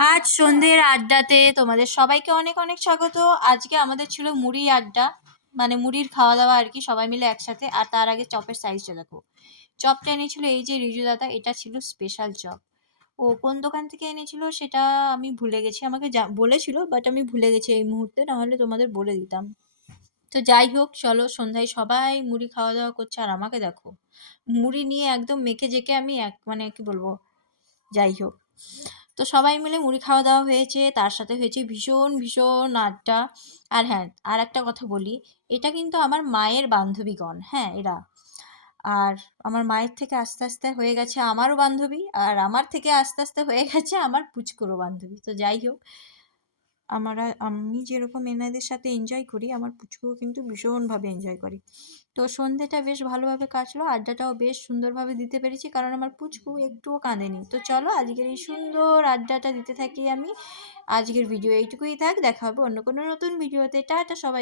আজ সন্ধ্যের আড্ডাতে তোমাদের সবাইকে অনেক অনেক স্বাগত। আজকে আমাদের ছিল মুড়ি আড্ডা, মানে মুড়ির খাওয়া দাওয়া আর কি, সবাই মিলে একসাথে। আর তার আগে চপের সাইজটা দেখো। চপটা এনেছিল এই যে রিজু দাদা, এটা ছিল স্পেশাল চপ। ও কোন দোকান থেকে এনেছিল সেটা আমি ভুলে গেছি, আমাকে বলেছিল, বাট আমি ভুলে গেছি এই মুহূর্তে, নাহলে তোমাদের বলে দিতাম। তো যাই হোক, চলো সন্ধ্যায় সবাই মুড়ি খাওয়া দাওয়া করছে, আর আমাকে দেখো মুড়ি নিয়ে একদম মেখে জেকে আমি মানে কি বলবো, যাই হোক। তো সবাই মিলে মুড়ি খাওয়া দাওয়া হয়েছে, তার সাথে হয়েছে ভীষণ ভীষণ আড্ডা। আর হ্যাঁ, আর একটা কথা বলি, এটা কিন্তু আমার মায়ের বান্ধবীগণ, হ্যাঁ এরা। আর আমার মায়ের থেকে আস্তে আস্তে হয়ে গেছে আমারও বান্ধবী, আর আমার থেকে আস্তে আস্তে হয়ে গেছে আমার পুচকুরও বান্ধবী। তো যাই হোক, আমি যেরকম এনাদের সাথে এনজয় করি, আমার পুচকুও কিন্তু ভীষণভাবে এনজয় করে। তো সন্ধ্যেটা বেশ ভালোভাবে কাটলো, আড্ডাটাও বেশ সুন্দরভাবে দিতে পেরেছি, কারণ আমার পুচকু একটুও কাঁদেনি। তো চলো আজকের এই সুন্দর আড্ডাটা দিতে থাকি আমি। আজকের ভিডিও এইটুকুই থাক, দেখা হবে অন্য কোনো নতুন ভিডিওতে। টাটা সবাই।